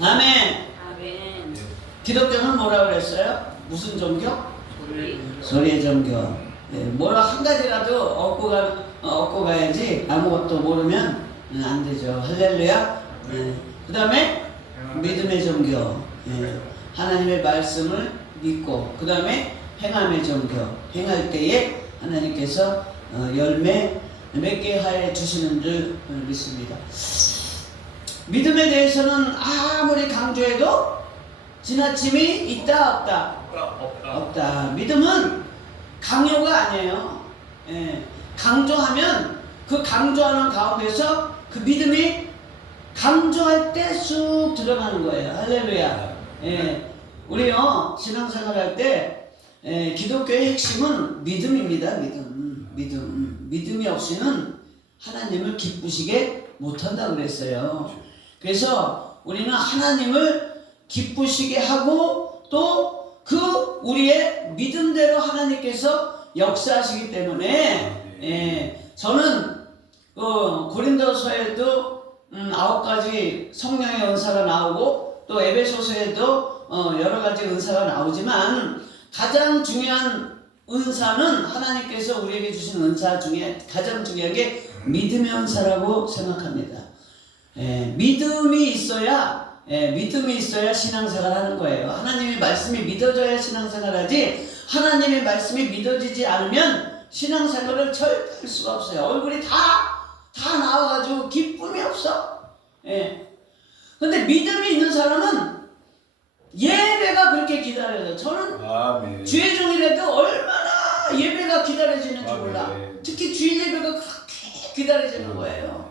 아멘. 아멘. 기독교는 뭐라고 그랬어요? 무슨 종교? 소리. 소리의 종교. 네, 뭐라 한 가지라도 얻고 가야지 아무것도 모르면 안 되죠. 할렐루야. 네. 그 다음에 믿음의 종교. 네. 하나님의 말씀을 믿고, 그 다음에 행함의 종교. 행할 때에 하나님께서 열매 맺게 하여 주시는 줄 믿습니다. 믿음에 대해서는 아무리 강조해도 지나침이 있다 없다? 없다. 믿음은 강요가 아니에요. 예. 강조하면 그 강조하는 가운데서 그 믿음이 강조할 때 쑥 들어가는 거예요. 할렐루야. 예. 우리요 신앙생활 할 때 기독교의 핵심은 믿음입니다. 믿음이 없이는 하나님을 기쁘시게 못한다 그랬어요. 그래서 우리는 하나님을 기쁘시게 하고 또 그 우리의 믿음대로 하나님께서 역사하시기 때문에 저는 고린도서에도 9가지 성령의 은사가 나오고 또 에베소서에도 여러 가지 은사가 나오지만 가장 중요한 은사는 하나님께서 우리에게 주신 은사 중에 가장 중요한 게 믿음의 은사라고 생각합니다. 믿음이 있어야 신앙생활 하는 거예요. 하나님의 말씀이 믿어져야 신앙생활 하지, 하나님의 말씀이 믿어지지 않으면 신앙생활을 절대 할 수가 없어요. 얼굴이 다 나와가지고 기쁨이 없어. 근데 믿음이 있는 사람은 예배가 그렇게 기다려요. 저는 주의 종이라도 얼마나 예배가 기다려지는지 몰라. 특히 주일 예배가 그렇게 기다려지는 거예요.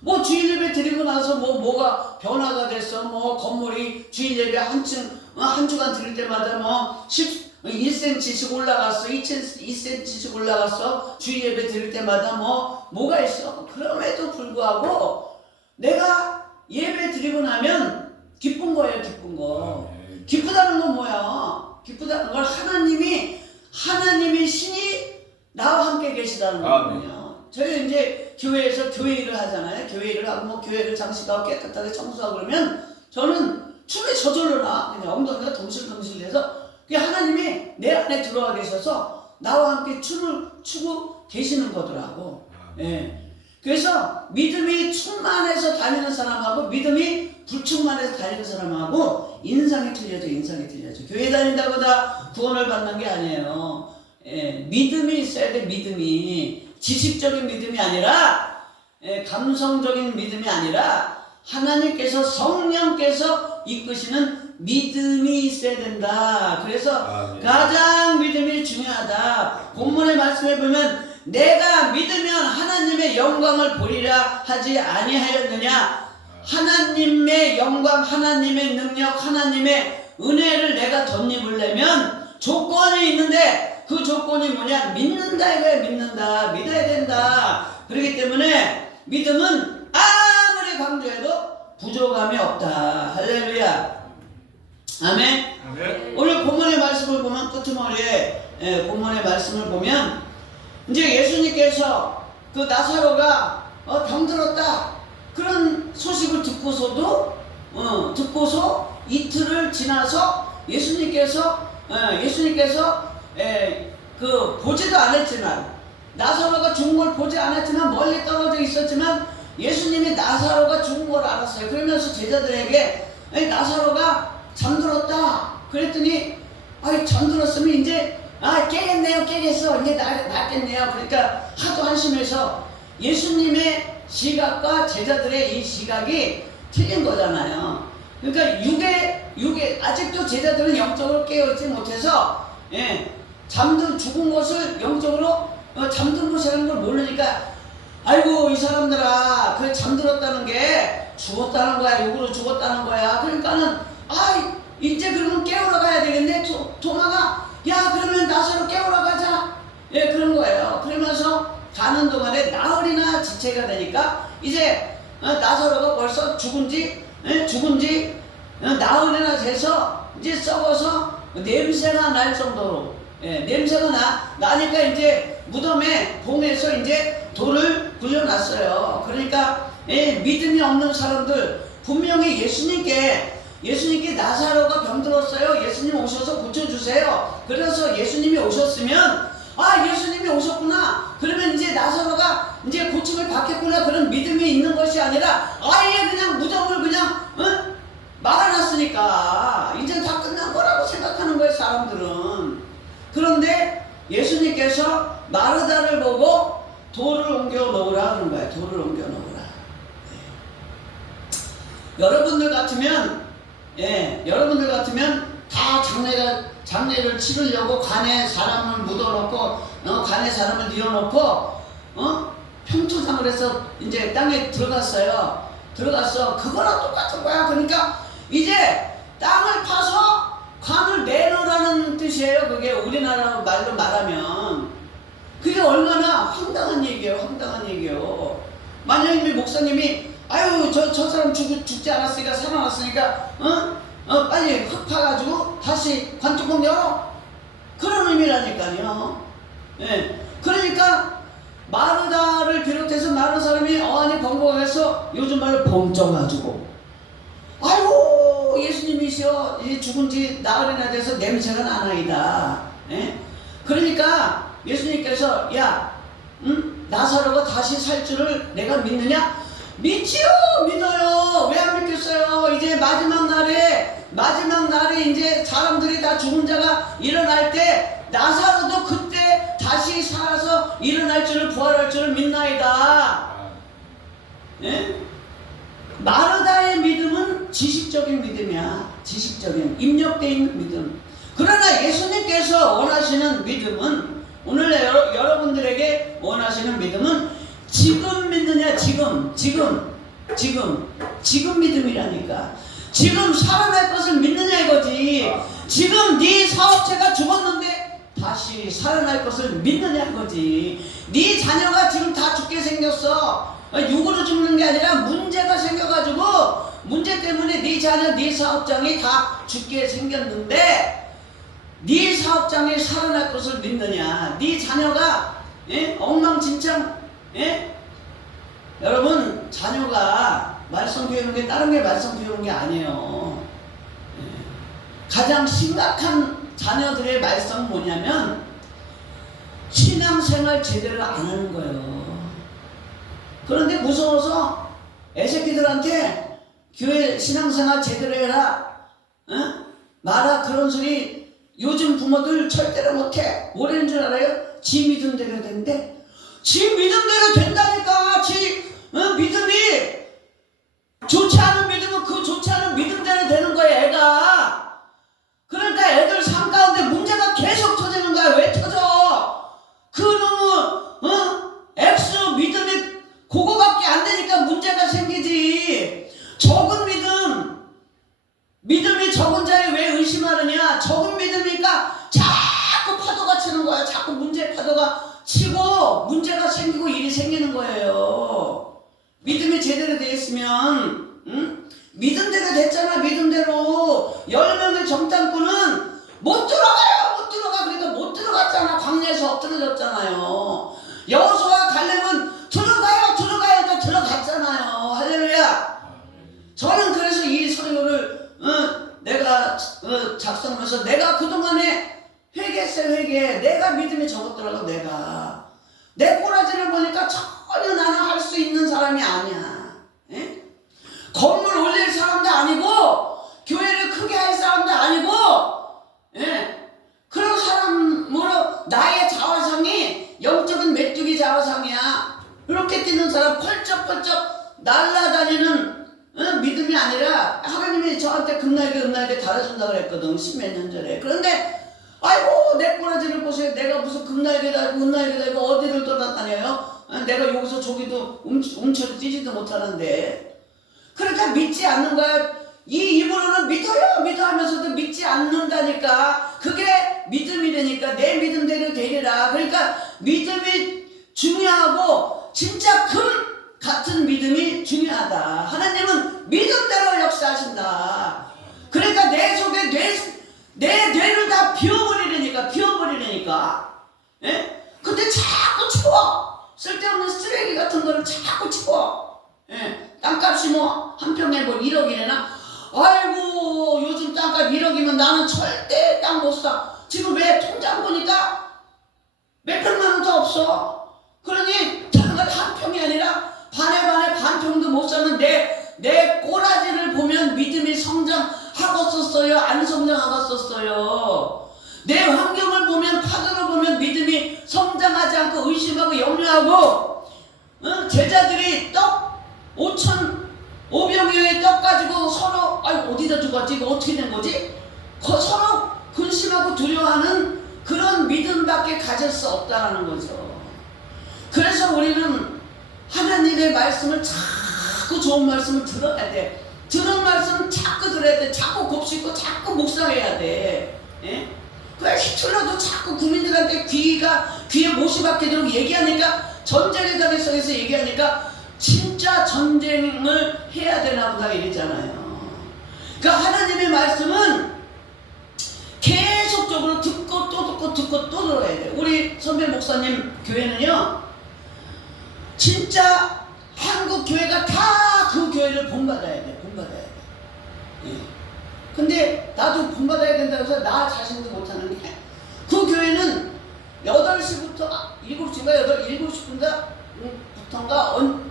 뭐 주일 예배 드리고 나서 뭐가 변화가 됐어. 뭐 건물이 주일 예배 한 주간 드릴 때마다 뭐 1cm씩 올라갔어. 2cm씩 올라갔어. 주일 예배 드릴 때마다 뭐가 있어. 그럼에도 불구하고 내가 예배 드리고 나면 기쁜 거예요. 기쁜 거. 기쁘다는 건 뭐야? 기쁘다는 건 하나님이 신이 나와 함께 계시다는 거거든요. 저희 이제 교회에서 교회 일을 하잖아요. 교회 일을 하고 교회를 장식하고 깨끗하게 청소하고 그러면 저는 춤에 저절로 그냥 엉덩이가 덩실덩실해서 하나님이 내 안에 들어와 계셔서 나와 함께 춤을 추고 계시는 거더라고. 그래서 믿음이 충만해서 다니는 사람하고 믿음이 불충만해서 다니는 사람하고 인상이 틀려져. 교회 다닌다고 다 구원을 받는 게 아니에요. 믿음이 있어야 돼. 믿음이 지식적인 믿음이 아니라 감성적인 믿음이 아니라 하나님께서 성령께서 이끄시는 믿음이 있어야 된다. 그래서 가장 믿음이 중요하다. 본문의 말씀에 보면 내가 믿으면 하나님의 영광을 보리라 하지 아니하였느냐. 하나님의 영광, 하나님의 능력, 하나님의 은혜를 내가 덧입으려면 조건이 있는데 그 조건이 뭐냐? 믿는다 이거야. 믿어야 된다. 그렇기 때문에 믿음은 아무리 강조해도 부족함이 없다. 할렐루야. 아멘. 오늘 본문의 말씀을 보면 끝머리에 본문의 말씀을 보면 이제 예수님께서 그 나사로가 병들었다 그런 소식을 듣고서 이틀을 지나서 예수님께서 그 보지도 않았지만 나사로가 죽은 걸 보지 않았지만 멀리 떨어져 있었지만 예수님이 나사로가 죽은 걸 알았어요. 그러면서 제자들에게 나사로가 잠들었다 그랬더니 잠들었으면 이제 깨겠어 이제 낫겠네요. 그러니까 하도 한심해서 예수님의 시각과 제자들의 이 시각이 틀린 거잖아요. 그러니까 육에 아직도 제자들은 영적으로 깨어있지 못해서 죽은 것을 영적으로 잠든 것이라는 걸 모르니까 아이고 이 사람들아 그 잠들었다는 게 죽었다는 거야. 육으로 죽었다는 거야. 그러니까는 이제 그러면 깨우러 가야 되겠네. 도마가 야 그러면 나사로 깨우러 가자. 그런 거예요. 그러면서 가는 동안에 나흘이나 지체가 되니까 이제 나사로가 벌써 죽은지 나흘이나 돼서 이제 썩어서 냄새가 날 정도로 냄새가 나니까 이제 무덤에 봉에서 이제 돌을 굴려놨어요. 그러니까 믿음이 없는 사람들 분명히 예수님께 나사로가 병들었어요. 예수님 오셔서 고쳐주세요. 그래서 예수님이 오셨으면 예수님이 오셨구나. 그러면 이제 나사로가 이제 고침을 받겠구나. 그런 믿음이 있는 것이 아니라 아예 그냥 무덤을 그냥 막아놨으니까 이제 다 끝난 거라고 생각하는 거예요, 사람들은. 그런데 예수님께서 마르다를 보고 돌을 옮겨 놓으라 그런 거예요. 돌을 옮겨 놓으라. 여러분들 같으면 다 장례를 치르려고 관에 사람을 묻어놓고 관에 사람을 뉘어놓고 평토장을 해서 이제 땅에 들어갔어요. 그거랑 똑같은 거야. 그러니까 이제 땅을 파서 관을 내놓으라는 뜻이에요. 그게 우리나라 말로 말하면 그게 얼마나 황당한 얘기예요. 만약에 목사님이 저 사람 죽지 않았으니까 살아났으니까 빨리 흙 파가지고 다시 관뚜껑 열어, 그런 의미라니까요. 예. 그러니까 마르다를 비롯해서 많은 사람이 어안이 벙벙해서 요즘 말로 벙쪄가지고 예수님이시여 죽은 지 나흘이나 돼서 냄새가 나나이다. 예? 그러니까 예수님께서 나사로가 다시 살 줄을 내가 믿느냐? 믿지요, 믿어요. 왜 안 믿겠어요? 이제 마지막 날에 이제 사람들이 다 죽은 자가 일어날 때 나사로도 그때 다시 살아서 일어날 줄을, 부활할 줄을 믿나이다. 예? 마르다의 믿음은 지식적인 믿음이야. 지식적인, 입력되어 있는 믿음. 그러나 예수님께서 원하시는 믿음은, 오늘 여러분들에게 원하시는 믿음은 지금 믿느냐, 지금 믿음이라니까. 지금 살아날 것을 믿느냐 이거지. 지금 네 사업체가 죽었는데 다시 살아날 것을 믿느냐 이거지. 네 자녀가 지금 다 죽게 생겼어. 육으로 죽는 게 아니라 문제가 생겨가지고 문제 때문에 네 자녀, 네 사업장이 다 죽게 생겼는데 네 사업장이 살아날 것을 믿느냐. 네 자녀가 엉망진창. 여러분, 자녀가 말썽 피우는 게 다른 게 말썽 피우는 게 아니에요. 가장 심각한 자녀들의 말썽은 뭐냐면 신앙생활 제대로 안 하는 거예요. 그런데 무서워서 애새끼들한테 교회 신앙생활 제대로 해라, 마라, 그런 소리 요즘 부모들 절대로 못해. 뭐라는 줄 알아요? 지 믿음대로 된대. 지 믿음대로 된다니까. 지 믿음이 좋지 않은 믿음은 그 좋지 않은 믿음대로 되는 거야, 애가. 그러니까 애들 삶 가운데 문제가 계속 터지는 거야. 왜 터져? 그놈의 X 믿음이 그거밖에 안 되니까 문제가 생기지. 적은 믿음이 적은 자에 왜 의심하느냐? 적은 믿음이니까 자꾸 파도가 치는 거야. 자꾸 문제 파도가 치고 문제가 생기고 일이 생기는 거예요. 믿음이 제대로 되어 있으면, 믿음대로 됐잖아. 믿음대로 10명의 정탐꾼은 못 들어가. 그러니까 못 들어갔잖아. 광야에서 엎드려졌잖아요. 여호수아와 갈렙은 들어가요. 또 들어갔잖아요. 할렐루야. 저는 그래서 이 설교를 내가 작성하면서 내가 그동안에 회개. 내가 믿음이 적었더라고. 내 꼬라지를 보니까 전혀 나는 할 수 있는 사람이 아니야. 예? 건물 올릴 사람도 아니고 교회를 크게 할 사람도 아니고, 그런 사람으로 나의 자화상이 영적인 메뚜기 자화상이야. 이렇게 뛰는 사람, 펄쩍펄쩍 날아다니는 믿음이 아니라 하나님이 저한테 금날개 달아준다고 그랬거든. 10몇 년 전에. 그런데 내 꼬라지를 보세요. 내가 무슨 금날개 달고 어디를 돌아다녀요? 내가 여기서 저기도 움츠러 뛰지도 못하는데. 그러니까 믿지 않는 거야. 이 입으로는 믿어 하면서도 믿지 않는다니까. 그게 믿음이라니까. 내 믿음대로 되리라. 그러니까 믿음이 중요하고 진짜 금 같은 믿음이 중요하다. 하나님은 믿음대로 역사하신다. 그러니까 내 속에 내 뇌를 다 비워버리려니까. 근데 자꾸 치워. 쓸데없는 쓰레기 같은 거를 자꾸 치워. 땅값이 뭐 한 평에 뭐 1억이래나? 아이고 요즘 땅값 1억이면 나는 절대 땅 못 사. 지금 왜 통장 보니까 몇백만 원도 없어. 그러니 땅을 한 평이 아니라 반에 반 평도 못 사는데 내 꼬라지를 보면 믿음이 성장하겠었어요? 안 성장하겠었어요? 내 환경을 보면 파도를 보면 믿음이 성장하지 않고 의심하고 염려하고 제자들이 떡 5,500명의 떡 가지고 서로 아유 어디다 두었지? 이거 어떻게 된 거지? 서로 근심하고 두려워하는 그런 믿음밖에 가질 수 없다는 거죠. 그래서 우리는 하나님의 말씀을 자꾸 좋은 말씀을 들어야 돼. 들은 말씀 자꾸 들어야 돼. 자꾸 곱씹고 자꾸 묵상해야 돼. 예? 왜 히틀러도 자꾸 국민들한테 귀에 못이 박히도록 얘기하니까 전쟁에 대해서 얘기하니까 진짜 전쟁을 해야 되나 보다 이러잖아요. 그러니까 하나님의 말씀은 계속적으로 듣고 또 들어야 돼. 우리 선배 목사님 교회는요 진짜 한국 교회가 다 그 교회를 본받아야 돼. 예. 근데 나도 본받아야 된다고 해서 나 자신도 못하는 게 그 교회는 8시부터 7시인가 7시부터인가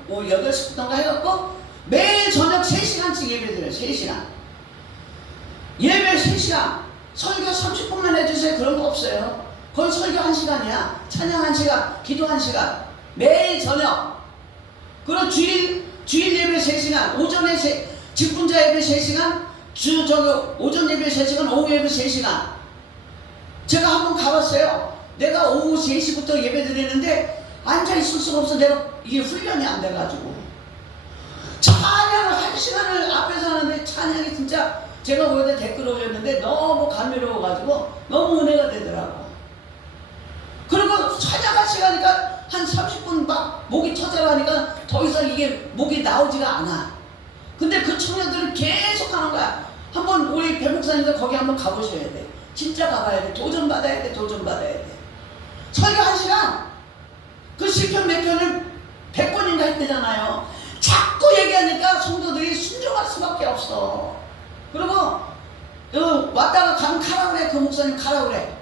8시부터인가 해갖고 매일 저녁 3시간씩 예배드려요. 3시간 예배 3시간 설교 30분만 해주세요. 그런 거 없어요. 거의 설교 1시간이야. 찬양 1시간, 기도 1시간 매일 저녁. 그리고 주일 예배 3시간, 오전에 직분자 예배 3시간, 오전 예배 3시간, 오후 예배 3시간. 제가 한번 가봤어요. 내가 오후 3시부터 예배 드리는데 앉아있을 수가 없어. 내가 이게 훈련이 안 돼가지고 찬양을 1시간을 앞에서 하는데 찬양이 진짜 제가 거기다 댓글 올렸는데 너무 감미로워가지고 너무 은혜가 되더라고. 그리고 찬양할 시간이니까 한 30분 막 목이 터져가니까 더 이상 이게 목이 나오지가 않아. 근데 그 청년들은 계속 하는 거야. 한번 우리 배 목사님도 거기 한번 가보셔야 돼. 진짜 가봐야 돼. 도전받아야 돼. 설교 1시간 그 시편 몇 편을 100번인가 했대잖아요. 자꾸 얘기하니까 성도들이 순종할 수밖에 없어. 그리고 왔다가 가면 가라 그래. 그 목사님 가라 그래.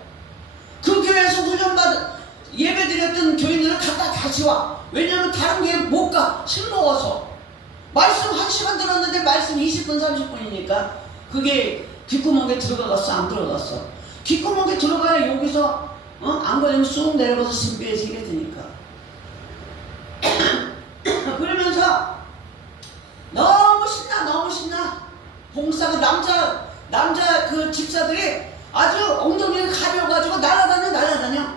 그 교회에서 예배 드렸던 교인들은 갔다 다시 와. 왜냐면 다른 교회 못 가. 싱거워서. 말씀 1시간 들었는데 말씀 20분 30분이니까 그게 귓구멍에 들어가갔어 안 들어갔어? 귓구멍에 들어가야 여기서 안 걸리면 쑥 내려가서 신비에 새게 되니까. 그러면서 너무 신나. 봉사가 남자 그 집사들이 아주 엉덩이를 가벼워가지고 날아다녀.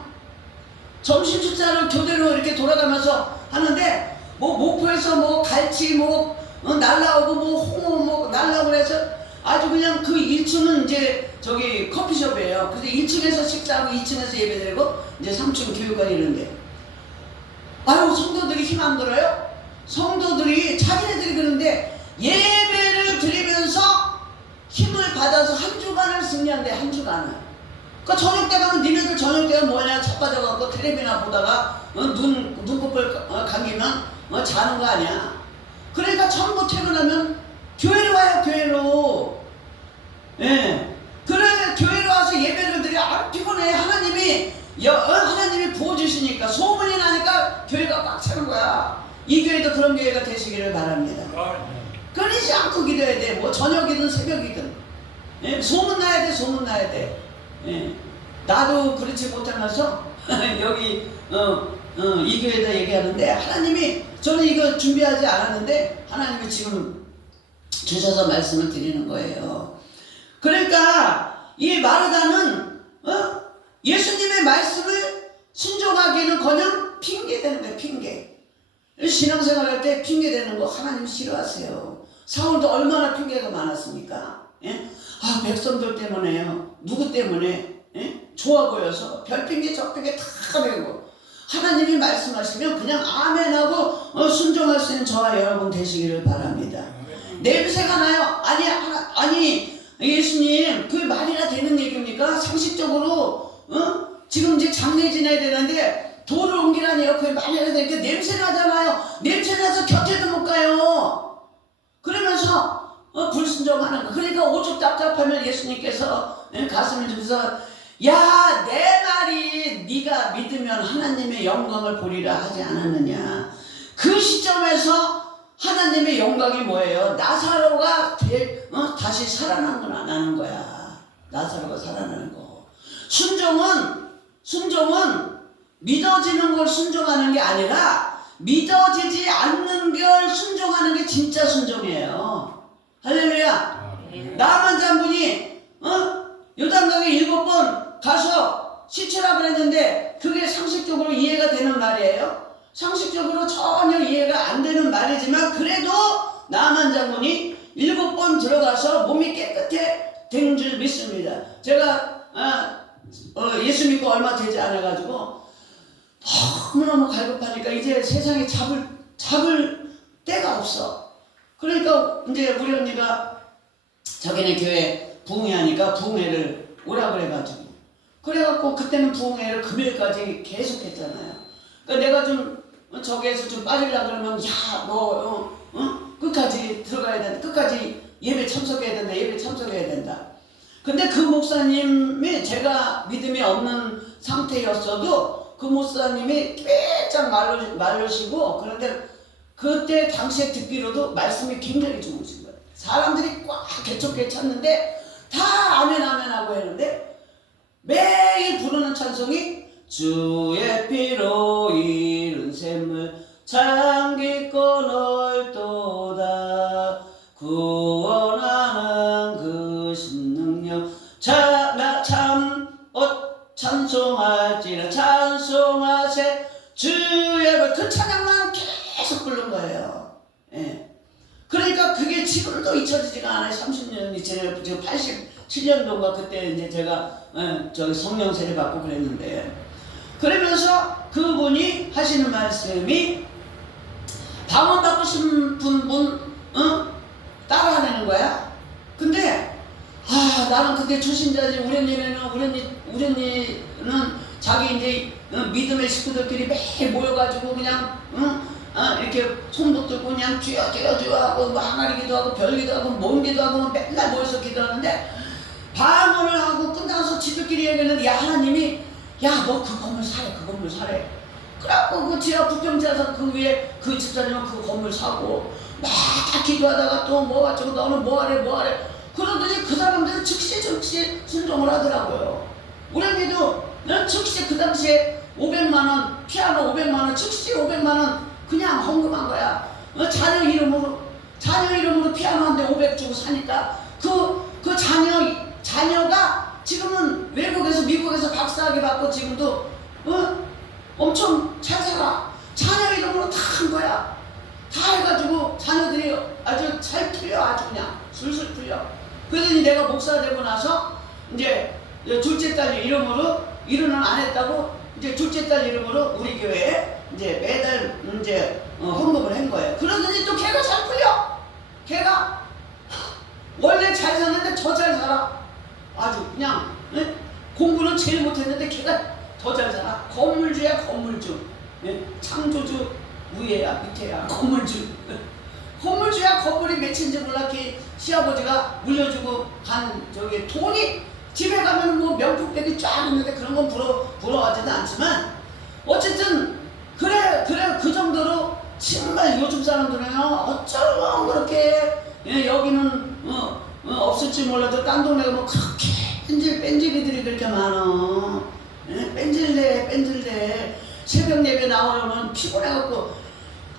점심 식사를 교대로 이렇게 돌아가면서 하는데 뭐 목포에서 뭐 갈치 날라오고 뭐 홍어 날라오고 그래서 아주 그냥 그 1층은 이제 저기 커피숍이에요. 그래서 1층에서 식사하고 2층에서 예배드리고 이제 3층 교육관 이런데 아유 성도들이 힘 안 들어요? 성도들이 자기네들이 그러는데 예배를 드리면서 힘을 받아서 한 주간을 승리한대. 한 주간을. 그 저녁 때 가면 니네들 저녁 때가 뭐냐 자빠져갖고 텔레비나 보다가 눈꺼풀 감기면 자는 거 아니야. 그러니까 전부 퇴근하면 교회로 와요. 교회로. 예. 그래 교회로 와서 예배를 드려. 아 피곤해. 하나님이 부어주시니까 소문이 나니까 교회가 꽉 차는 거야. 이 교회도 그런 교회가 되시기를 바랍니다. 끊이지 않고 기도해야 돼. 뭐 저녁이든 새벽이든. 예? 소문 나야 돼. 예. 나도 그렇지 못하면서 여기 이 교회에다 얘기하는데 하나님이 저는 이거 준비하지 않았는데 하나님이 지금 주셔서 말씀을 드리는 거예요. 그러니까 이 마르다는 예수님의 말씀을 순종하기는커녕 핑계대는 거예요. 핑계. 신앙생활할 때 핑계대는 거 하나님 싫어하세요. 사울도 얼마나 핑계가 많았습니까? 예? 아 백성들 때문에요. 누구 때문에? 예? 좋아 보여서 별핑계 저핑계 다 대고 하나님이 말씀하시면 그냥 아멘하고 순종할 수 있는 저와 여러분 되시기를 바랍니다. 냄새가 나요. 아니 예수님 그게 말이나 되는 얘기입니까? 상식적으로 지금 이제 장례 지내야 되는데 돌을 옮기라니요. 그게 말이나 되니까 냄새 나잖아요. 냄새 나서 곁에도 못 가요. 그러면서 불순종하는 거. 그러니까 오죽 답답하면 예수님께서 가슴을 주면서 야, 내 말이 네가 믿으면 하나님의 영광을 보리라 하지 않았느냐. 그 시점에서 하나님의 영광이 뭐예요? 나사로가 다시 살아난 건 안 하는 거야. 나사로가 살아나는 거. 순종은 믿어지는 걸 순종하는 게 아니라 믿어지지 않는 걸 순종하는 게 진짜 순종이에요. 할렐루야. 나만 장군이 요단강에 7번 가서 시체라 그랬는데 그게 상식적으로 이해가 되는 말이에요? 상식적으로 전혀 이해가 안 되는 말이지만 그래도 나만 장군이 7번 들어가서 몸이 깨끗해 된 줄 믿습니다. 제가 예수 믿고 얼마 되지 않아가지고 너무너무 갈급하니까 이제 세상에 잡을 데가 없어. 그러니까 이제 우리 언니가 자기네 교회 부흥회하니까 부흥회를 오라 그래가지고 그래갖고 그때는 부흥회를 금요일까지 계속 했잖아요. 그러니까 내가 좀 저기에서 좀 빠지려고 그러면 끝까지 들어가야 된다. 끝까지 예배 참석해야 된다. 예배 참석해야 된다. 근데 그 목사님이 제가 믿음이 없는 상태였어도 그 목사님이 빼짝 말르시고 그런데 그때 당시에 듣기로도 말씀이 굉장히 좋으신 거예요. 사람들이 꽉 개척해 찼는데 다 아멘 하고 했는데 매일 부르는 찬송이 주의 피로 이룬 샘물 참 깊고 넓도다 구원하는 그 신능력 찬송할지라 찬송하세 주의 그 찬양만 계속 부른 거예요. 예. 그러니까 그게 지금도 잊혀지지가 않아요. 30년이 지나고 지금 87년도인가 그때 이제 제가 저기 성령 세례 받고 그랬는데 그러면서 그분이 하시는 말씀이 방언 받고 싶은 분 따라하는 거야. 근데 나는 그게 초신자지. 우리 언니는 자기 이제 믿음의 식구들끼리 매일 모여가지고 그냥 이렇게 손도 들고 그냥 주여 하고 뭐 항아리기도 하고 별기도 하고 뭔기도 하고 맨날 모여서 기도하는데 방언을 하고 끝나서 지들끼리 얘기했는데 야 하나님이 야 너 그 건물 사래. 그래갖고 그 지하 부평자산 그 위에 그 집사님은 그 건물 사고 막 기도하다가 또 뭐 어쩌고 너는 뭐하래 그러더니 그 사람들은 즉시 순종을 하더라고요. 우리 언니도 즉시 그 당시에 500만원 피아노 500만원 즉시 500만원 그냥 헌금한 거야. 자녀 이름으로 피아노 한 대 500 주고 사니까 그 자녀가 지금은 외국에서 미국에서 박사학위 받고 지금도 엄청 잘 살아. 자녀 이름으로 다 한 거야. 다 해가지고 자녀들이 아주 잘 풀려. 아주 그냥 술술 풀려. 그러더니 내가 목사 되고 나서 이제 둘째 딸 이름으로 일은 안 했다고 이제 둘째 딸 이름으로 우리 교회에 이제 매달 이제 헌금을 한 거예요. 그러더니 또 걔가 잘 풀려. 걔가 원래 잘 사는데 더 잘 살아. 아주 그냥 공부는 제일 못했는데 걔가 더 잘 살아. 건물주야 건물주. 창조주 위에야 밑에야 건물주. 건물주야 건물이 몇인지 몰라. 시아버지가 물려주고 간 저기 돈이 집에 가면 뭐 명품백이 쫙 있는데 그런 건 부러워하지는 않지만 어쨌든 그래 그 정도로 정말 요즘 사람들은요 어쩌면 그렇게 여기는 없을지 몰라도 딴 동네 가면 그렇게 뺀질이들이 그렇게 많아. 뺀질대 새벽 예배 나오려면 피곤해갖고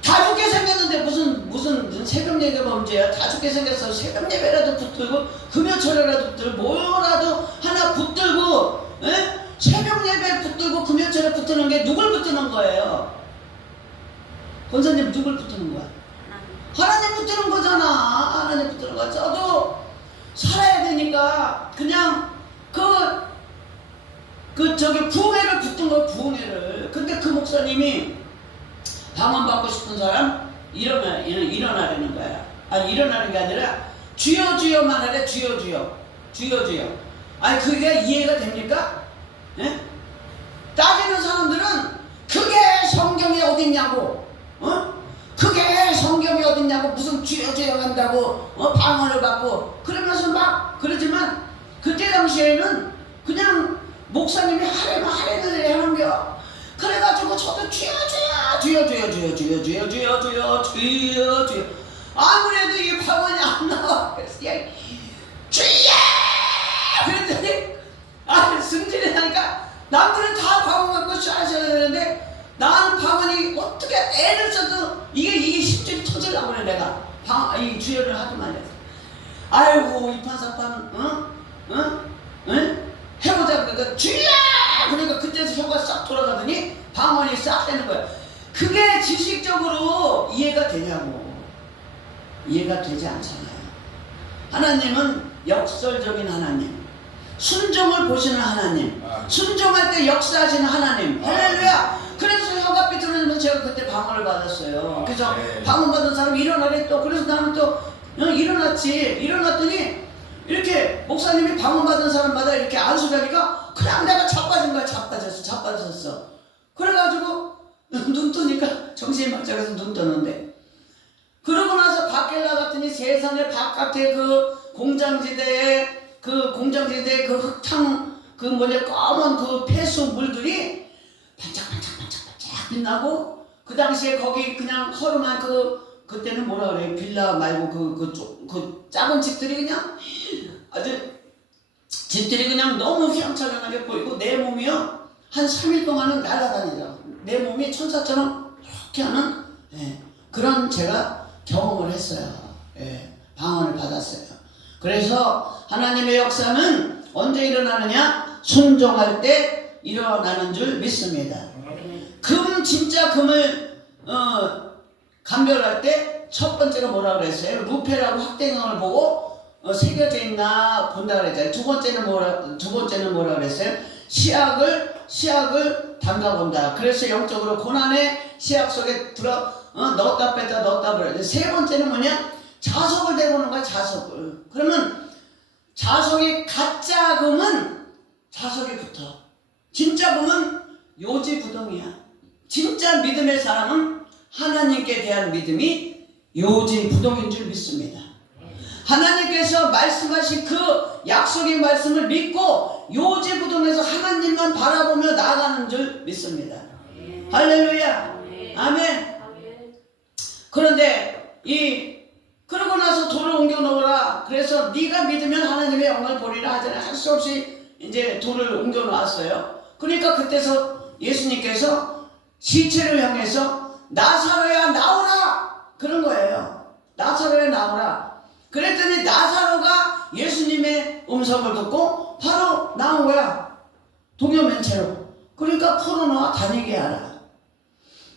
다 죽게 생겼는데 무슨 새벽 예배가 문제야. 다 죽게 생겼어. 새벽 예배라도 붙들고 금요철에라도 붙들고 뭐라도 하나 붙들고 새벽 예배 붙들고 금요철에 붙드는 게 누굴 붙드는 거예요? 권사님 누굴 붙드는 거야? 하나님 붙드는 거잖아. 하나님 붙드는 거야. 저도 살아야 되니까 그냥 저기 부흥회를 붙든 거예요. 부흥회를. 근데 그 목사님이 방언 받고 싶은 사람 일어나려는 거야. 아니 일어나는 게 아니라 주여 주여만 하래. 주여 주여. 아니 그게 이해가 됩니까? 따지는 사람들은 그게 성경에 어딨냐고. 그게 성경이 어딨냐고 무슨 주여 주여 한다고 방언을 받고 그러면서 막 그러지만 그때 당시에는 그냥 목사님이 하래만 하래를 하는 거야. 그래가지고 저도 주여 주여 주여 주여 주여 주여 주여 주여 주여 주여 주여 아무래도 이 방언이 안 나와. 그래서 주여 그랬더니 승진이 나니까 남들은 다 방언 갖고 쏴셔야 되는데 나는 방언이 어떻게 애를 써도 이게 십줄이 터지려고 그래. 내가 이 주여를 하도 많이 해서 아이고 이판사판 해보자. 그러니까 주여 그러니까 그때서 혀가 싹 돌아가더니 방언이 싹 되는 거야. 그게 지식적으로 이해가 되냐고. 이해가 되지 않잖아요. 하나님은 역설적인 하나님, 순종을 보시는 하나님, 순종할 때 역사하시는 하나님. 할렐루야. 그래서 혀가 삐뚤어지면 제가 그때 방언을 받았어요. 그래서 방언 받은 사람이 일어나래 또. 그래서 나는 또 일어났지. 일어났더니 이렇게 목사님이 방언 받은 사람마다 이렇게 안수하니까 그냥 내가 자빠진 거야. 자빠졌어. 그래가지고 눈 뜨니까 정신이 멀쩡해서 눈 떴는데, 그러고 나서 밖에 나갔더니 세상에 바깥에 그 공장지대에 그 흙탕 검은 그 폐수 물들이 반짝반짝 빛나고, 그 당시에 거기 그냥 허름한 그때는 뭐라 그래, 빌라 말고 그 작은 집들이 그냥 아주 집들이 그냥 너무 휘황찬란하게 보이고, 내 몸이요 한 3일 동안은 날아다니더라고. 내 몸이 천사처럼 이렇게 하는 그런 제가 경험을 했어요. 방언을 받았어요. 그래서 하나님의 역사는 언제 일어나느냐? 순종할 때 일어나는 줄 믿습니다. 진짜 금을 감별할 때 첫 번째가 뭐라 그랬어요? 루페라고 확대경을 보고 새겨져 있나 본다 그랬잖아요. 두 번째는 뭐라 그랬어요? 시약을 담가본다. 그래서 영적으로 고난의 시약 속에 넣었다 뺐다 그래. 세 번째는 뭐냐? 자석을 대보는 거야. 자석을. 그러면 자석이 가짜 금은 자석이 붙어. 진짜 금은 요지부동이야. 진짜 믿음의 사람은 하나님께 대한 믿음이 요지부동인 줄 믿습니다. 하나님께서 말씀하신 그 약속의 말씀을 믿고 요지부동해서 하나님만 바라보며 나아가는 줄 믿습니다. 할렐루야. 아멘. 그런데 그러고 나서 돌을 옮겨 놓으라. 그래서 네가 믿으면 하나님의 영광을 보리라 하잖아요. 할 수 없이 이제 돌을 옮겨 놓았어요. 그러니까 그때서 예수님께서 시체를 향해서 나사로야 나오라 그런 거예요. 나사로야 나오라. 그랬더니 나사로가 예수님의 음성을 듣고 바로 나온 거야. 동요맨체로. 그러니까 풀어놓아 다니게 하라.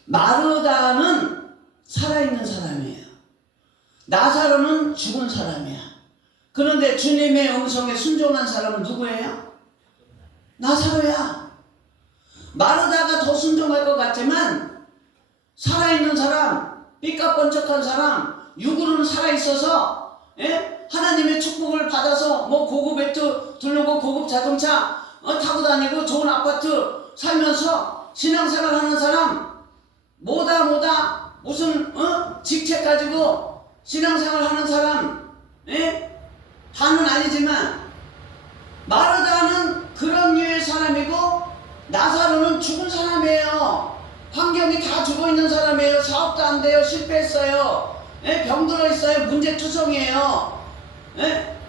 마르다는 살아있는 사람이에요. 나사로는 죽은 사람이야. 그런데 주님의 음성에 순종한 사람은 누구예요? 나사로야. 마르다가 더 순종할 것 같지만 살아있는 사람, 삐까번쩍한 사람, 육으로는 살아있어서 하나님의 축복을 받아서 뭐 고급 배트 두르고 고급 자동차 타고 다니고 좋은 아파트 살면서 신앙생활 하는 사람, 뭐다 무슨 직책 가지고 신앙생활 하는 사람 다는 아니지만 마르다는 그런 류의 사람이고 나사로는 죽은 사람이에요. 환경이 다 죽어있는 사람이에요. 사업도 안 돼요. 실패했어요. 병들어 있어요. 문제투성이에요.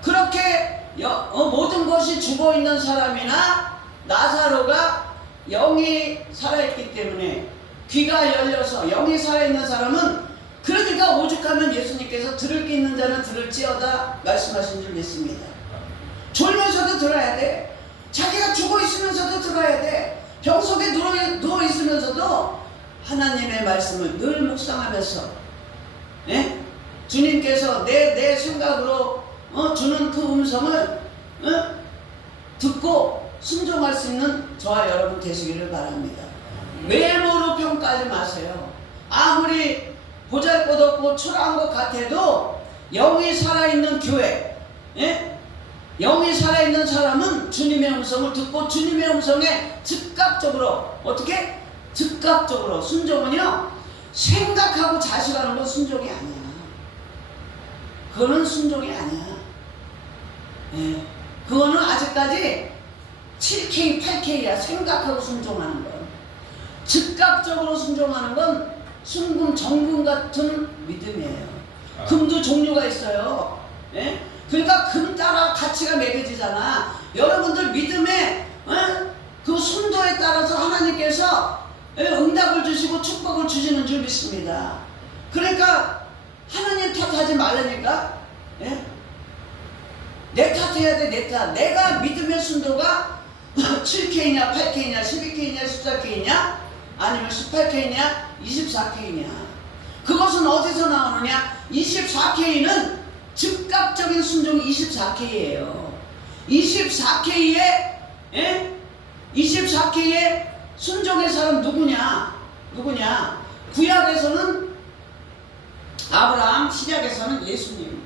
그렇게 모든 것이 죽어있는 사람이나 나사로가 영이 살아있기 때문에 귀가 열려서 영이 살아있는 사람은, 그러니까 오죽하면 예수님께서 들을 게 있는 자는 들을지어다 말씀하신 줄 믿습니다. 졸면서도 들어야 돼. 자기가 죽어 있으면서도 들어야 돼. 병석에 누워 있으면서도 하나님의 말씀을 늘 묵상하면서 주님께서 내 생각으로 주는 그 음성을 듣고 순종할 수 있는 저와 여러분 되시기를 바랍니다. 외모로 평가하지 마세요. 아무리 보잘것없고 초라한 것 같아도 영이 살아있는 교회, 영이 살아있는 사람은 주님의 음성을 듣고 주님의 음성에 즉각적으로, 어떻게? 즉각적으로. 순종은요 생각하고 자식하는 건 순종이 아니야. 그거는 순종이 아니야. 예. 그거는 아직까지 7K, 8K야. 생각하고 순종하는 건. 즉각적으로 순종하는 건 순금, 정금 같은 믿음이에요. 금도 종류가 있어요. 예? 그러니까 금 따라 가치가 매겨지잖아. 여러분들 믿음의 그 순도에 따라서 하나님께서 응답을 주시고 축복을 주시는 줄 믿습니다. 그러니까 하나님 탓하지 말라니까. 예? 내 탓해야 돼. 내 탓. 내가 믿음의 순도가 7K냐 8K냐 12K냐 14K냐 아니면 18K냐 24K냐. 그것은 어디서 나오느냐. 24K는 즉각적인 순종이 24K예요 24K에 24K의 순종의 사람 누구냐. 구약에서는 아브라함, 신약에서는 예수님.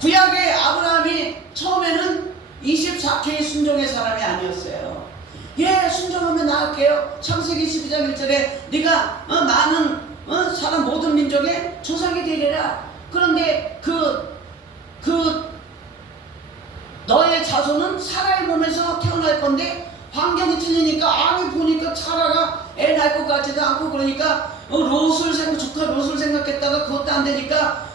구약의 아브라함이 처음에는 24K 순종의 사람이 아니었어요. 예, 순종하면 나갈게요. 창세기 12장 1절에 네가 많은 사람 모든 민족의 조상이 되리라. 그런데 너의 자손은 사라의 몸에서 태어날 건데 환경이 틀리니까 아니 보니까 사라가 애 낳을 것 같지도 않고 그러니까 조카 롯을 생각했다가 그것도 안 되니까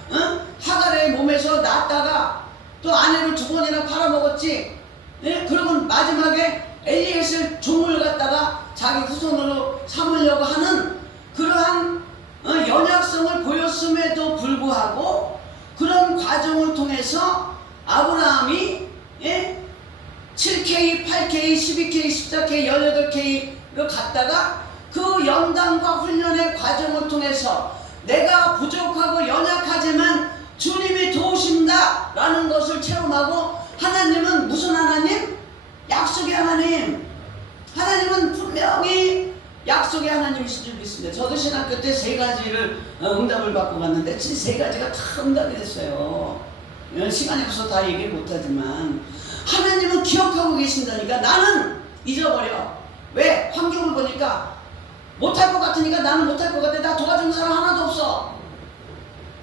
하갈의 몸에서 낳았다가 또 아내를 2번이나 팔아먹었지. 예? 그리고 마지막에 엘리에셀 종을 갖다가 자기 후손으로 삼으려고 하는 그러한 연약성을 보였음에도 불구하고 그런 과정을 통해서 아브라함이 7K, 8K, 12K, 14K, 18K로 갔다가 그 연단과 훈련의 과정을 통해서 내가 부족하고 연약하지만 주님이 도우신다 라는 것을 체험하고 하나님은 무슨 하나님? 약속의 하나님. 하나님은 분명히 약속의 하나님이신 줄 믿습니다. 저도 신학교 때 3가지를 응답을 받고 갔는데 3가지가 다 응답이 됐어요. 시간이 없어서 다 얘기 못하지만 하나님은 기억하고 계신다니까. 나는 잊어버려. 왜? 환경을 보니까 못할 것 같으니까 나는 못할 것 같아. 나 도와주는 사람 하나도 없어.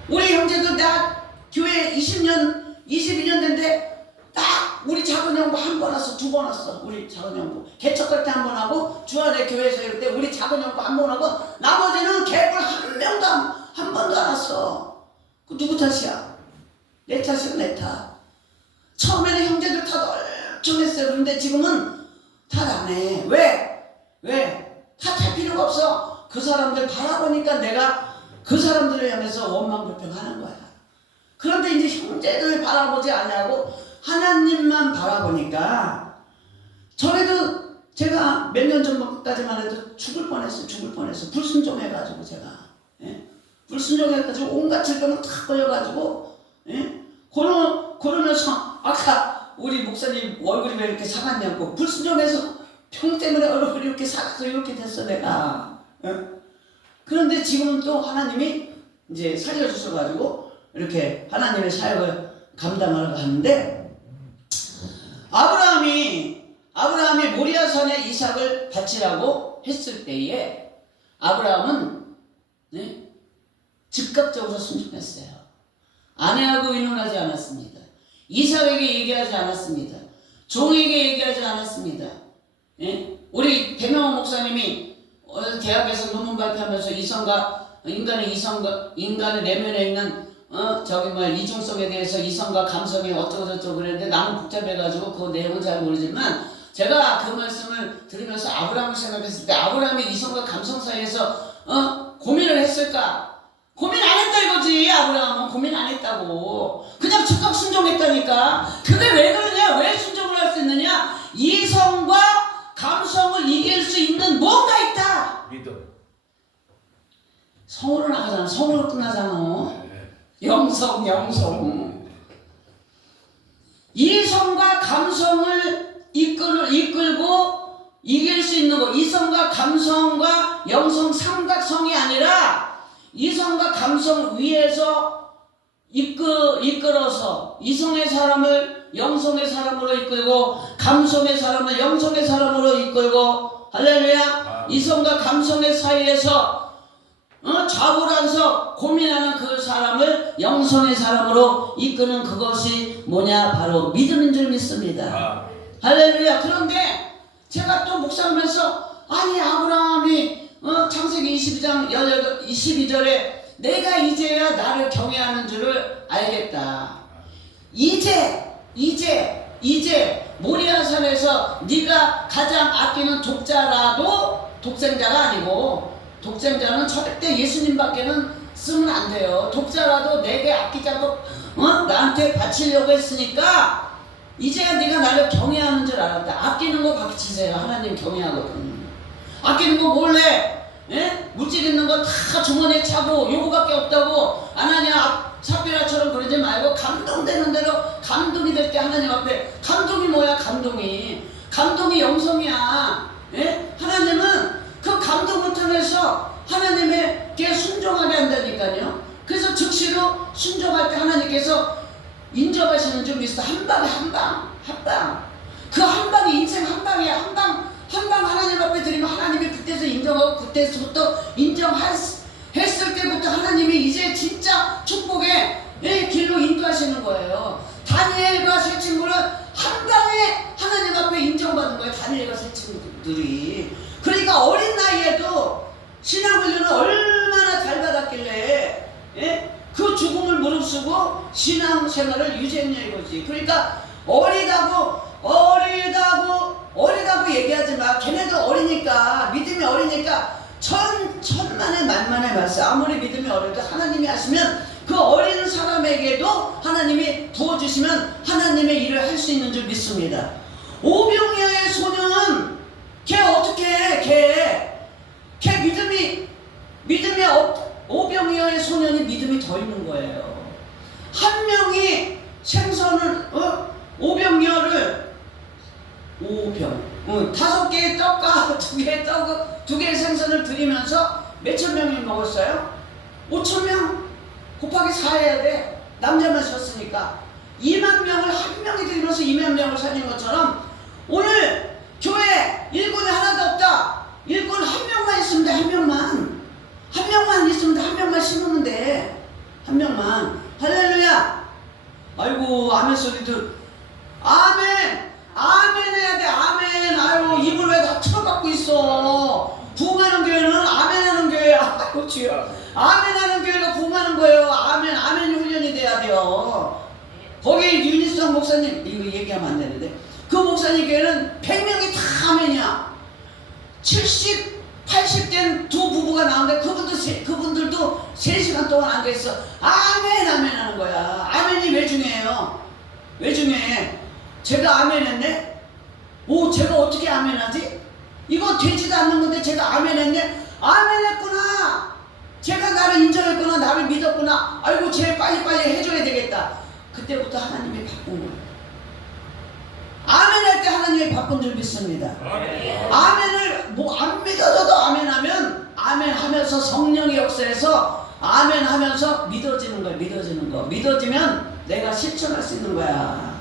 우리 형제들 나 교회 20년 22년 됐는데 딱 우리 작은 형부 1번 왔어. 2번 왔어. 우리 작은 형부 개척할 때 1번 하고 주안의 교회에서 이럴 때 우리 작은 형부 1번 하고 나머지는 개불 한 명도 한 번도 안 왔어. 그 누구 탓이야? 내 탓이야. 내 탓. 처음에는 형제들 탓 엄청 했어요. 그런데 지금은 탓 안 해. 왜? 탓할 필요가 없어. 그 사람들 바라보니까 내가 그 사람들을 향해서 원망불평하는 거야. 그런데 이제 형제들 바라보지 않냐고 하나님만 바라보니까 전에도 제가 몇 년 전까지만 해도 죽을 뻔했어. 불순종해가지고 제가 불순종해가지고 온갖 질병을 다 걸려가지고 그러면서 아까 우리 목사님 얼굴이 왜 이렇게 상했냐고 불순종해서 병 때문에 얼굴이 이렇게 사가서 이렇게 됐어 내가. 그런데 지금은 또 하나님이 이제 살려주셔가지고 이렇게 하나님의 사역을 감당하러 가는데 아브라함이 모리아산에 이삭을 바치라고 했을 때에 아브라함은 즉각적으로 순종했어요. 아내하고 의논하지 않았습니다. 이삭에게 얘기하지 않았습니다. 종에게 얘기하지 않았습니다. 우리 배명호 목사님이 대학에서 논문 발표하면서 인간의 내면에 있는 이중성에 대해서 이성과 감성이 어쩌고저쩌고 그랬는데 나는 복잡해가지고 그 내용은 잘 모르지만 제가 그 말씀을 들으면서 아브라함을 생각했을 때 아브라함이 이성과 감성 사이에서 고민을 했을까? 고민 안 했다 이거지. 아브라함은 고민 안 했다고. 그냥 즉각 순종했다니까. 그게 왜 그러냐? 왜 순종을 할 수 있느냐? 이성과 감성을 이길 수 있는 뭔가 있다. 믿음. 성으로 나가잖아. 성으로 끝나잖아. 영성. 이성과 감성을 이끌고 이길 수 있는 거. 이성과 감성과 영성 삼각성이 아니라 이성과 감성 위에서 이끌어서 이성의 사람을 영성의 사람으로 이끌고 감성의 사람을 영성의 사람으로 이끌고 할렐루야. 이성과 감성의 사이에서 좌우란서 고민하는 그 사람을 영성의 사람으로 이끄는 그것이 뭐냐? 바로 믿음인 줄 믿습니다. 할렐루야. 그런데 제가 또 묵상하면서 아니 아브라함이 창세기 22장 22절에 내가 이제야 나를 경외하는 줄을 알겠다. 이제 모리아산에서 네가 가장 아끼는 독자라도 독생자가 아니고, 독생자는 절대 예수님밖에는 쓰면 안 돼요. 독자라도 내게 아끼지 않고 나한테 바치려고 했으니까 이제야 네가 나를 경외하는 줄 알았다. 아끼는 거 바치세요. 하나님 경외하거든. 아끼는 거 몰래 물질 있는 거 다 주머니에 차고 요거밖에 없다고 아나니아 삽비라처럼 그러지 말고 감동되는 대로 감동이 될 때 하나님 앞에. 감동이 뭐야? 감동이 영성이야. 하나님은 그 감동을 통해서 하나님에게 순종하게 한다니까요. 그래서 즉시로 순종할 때 하나님께서 인정하시는 줄 믿어. 한방. 그 한방이 인생 한방이야. 한방 하나님 앞에 드리면 하나님이 그때서 인정하고, 그때서부터 인정했을 때부터 하나님이 이제 진짜 축복의 길로 인도하시는 거예요. 다니엘과 세 친구는 한방에 하나님 앞에 인정받은 거예요. 다니엘과 세 친구들이. 그러니까 어린 나이에도 신앙 훈련을 얼마나 잘 받았길래 그 죽음을 무릅쓰고 신앙 생활을 유지했냐 이거지. 그러니까 어리다고 얘기하지 마. 걔네도 어리니까, 믿음이 어리니까 천만의 만만의 말씀. 아무리 믿음이 어려도 하나님이 하시면 그 어린 사람에게도 하나님이 부어주시면 하나님의 일을 할 수 있는 줄 믿습니다. 오병이어의 소녀는 걔 어떻게 해? 걔 믿음이 오병이어의 소년이 믿음이 더 있는 거예요. 한 명이 생선을 오병이어를 5개의 떡과 2개의 생선을 드리면서 몇천 명이 먹었어요? 5,000명 곱하기 4 해야 돼. 남자만 쉬었으니까 2만 명을 한 명이 드리면서 2만 명을 살린 것처럼 오늘 교회 일꾼이 하나도 없다. 일꾼 한 명만 있으면 돼. 한 명만 있으면 돼. 한 명만 심으면 돼. 한 명만. 할렐루야. 아이고 아멘 소리도. 아멘 해야 돼. 아멘. 아이고 입을 왜 다 틀어갖고 있어. 부흥하는 교회는 아멘 하는 교회야. 아이고 주여. 아멘 하는 교회가 부흥하는 거예요. 아멘 훈련이 돼야 돼요. 거기 윤희성 목사님, 이거 얘기하면 안 되는데, 그 목사님 교회는 100명이 다 아멘이야. 70, 80된 두 부부가 나오는데 그분들도 3시간 동안 앉아있어. 아멘 하는 거야. 아멘이 왜 중요해요? 왜 중요해? 제가 아멘 했네? 제가 어떻게 아멘 하지? 이거 되지도 않는 건데 제가 아멘 했네? 아멘 했구나. 제가 나를 인정했구나. 나를 믿었구나. 아이고 쟤 빨리빨리 해줘야 되겠다. 그때부터 하나님이 바꾼 거예요. 아멘 할 때 하나님이 바꾼 줄 믿습니다. 아멘을 안 믿어져도 아멘하면 아멘 하면서 성령의 역사에서 아멘 하면서 믿어지는 거예요. 믿어지면 내가 실천할 수 있는 거야.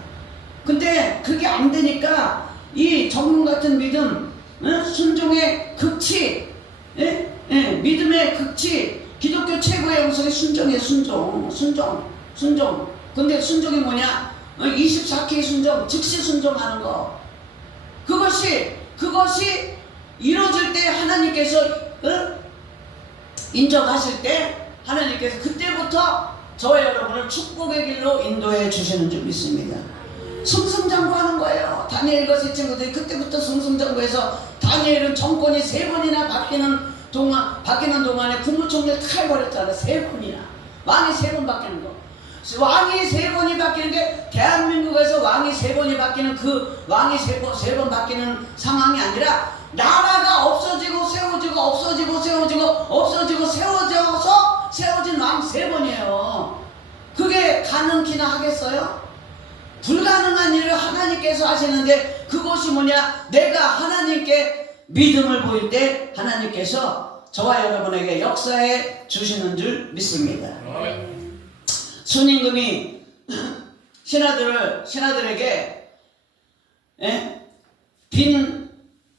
근데 그게 안 되니까 이 정문 같은 믿음, 순종의 극치, 믿음의 극치, 기독교 최고의 영성이 순종이에요. 순종. 근데 순종이 뭐냐? 24K 순종, 즉시 순종하는 거. 그것이 이루어질 때 하나님께서 인정하실 때 하나님께서 그때부터 저와 여러분을 축복의 길로 인도해 주시는 줄 믿습니다. 승승장구하는 거예요. 다니엘과 세 친구들이 그때부터 승승장구해서 다니엘은 정권이 3번이나 바뀌는 동안에 국무총리를 다 해버렸잖아. 3번이나. 왕이 3번 바뀌는 거. 왕이 3번이 바뀌는 게 대한민국에서 왕이 3번이 바뀌는 그 왕이 3번 바뀌는 상황이 아니라 나라가 없어지고 세워져서 세워진 왕 3번이에요. 그게 가능키나 하겠어요? 불가능한 일을 하나님께서 하시는데 그것이 뭐냐? 내가 하나님께 믿음을 보일 때 하나님께서 저와 여러분에게 역사해 주시는 줄 믿습니다. 순임금이 신하들에게 빈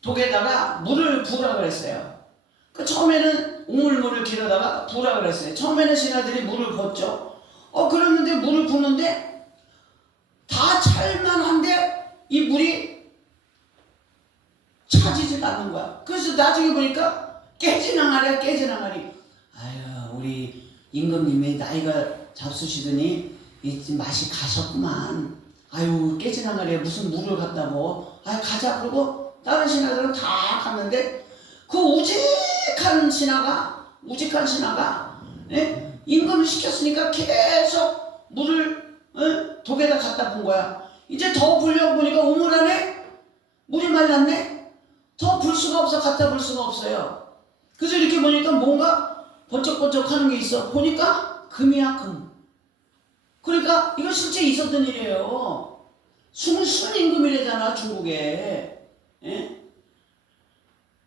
독에다가 물을 부으라고 그랬어요. 처음에는 우물물을 길어다가 부으라 그랬어요. 처음에는 신하들이 물을 붓죠. 그랬는데 물을 부는데 다 찰만한데 이 물이 차지지가 않는 거야. 그래서 나중에 보니까 깨지나가랴 깨지나가리. 아유, 우리 임금님이 나이가 잡수시더니 이 맛이 가셨구만. 아유, 깨지나가랴 무슨 물을 갖다고. 아유, 가자. 그러고 다른 신하들은 다 갔는데 그 우직한 신하가 예? 임금을 시켰으니까 계속 물을 독에다 갖다 본 거야. 이제 더 부려고 보니까 우물 안에 물이 말랐네. 더 불 수가 없어. 갖다 볼 수가 없어요. 그래서 이렇게 보니까 뭔가 번쩍번쩍 하는 게 있어. 보니까 금이야, 금. 그러니까 이거 실제 있었던 일이에요. 순임금이래잖아, 중국에. 예?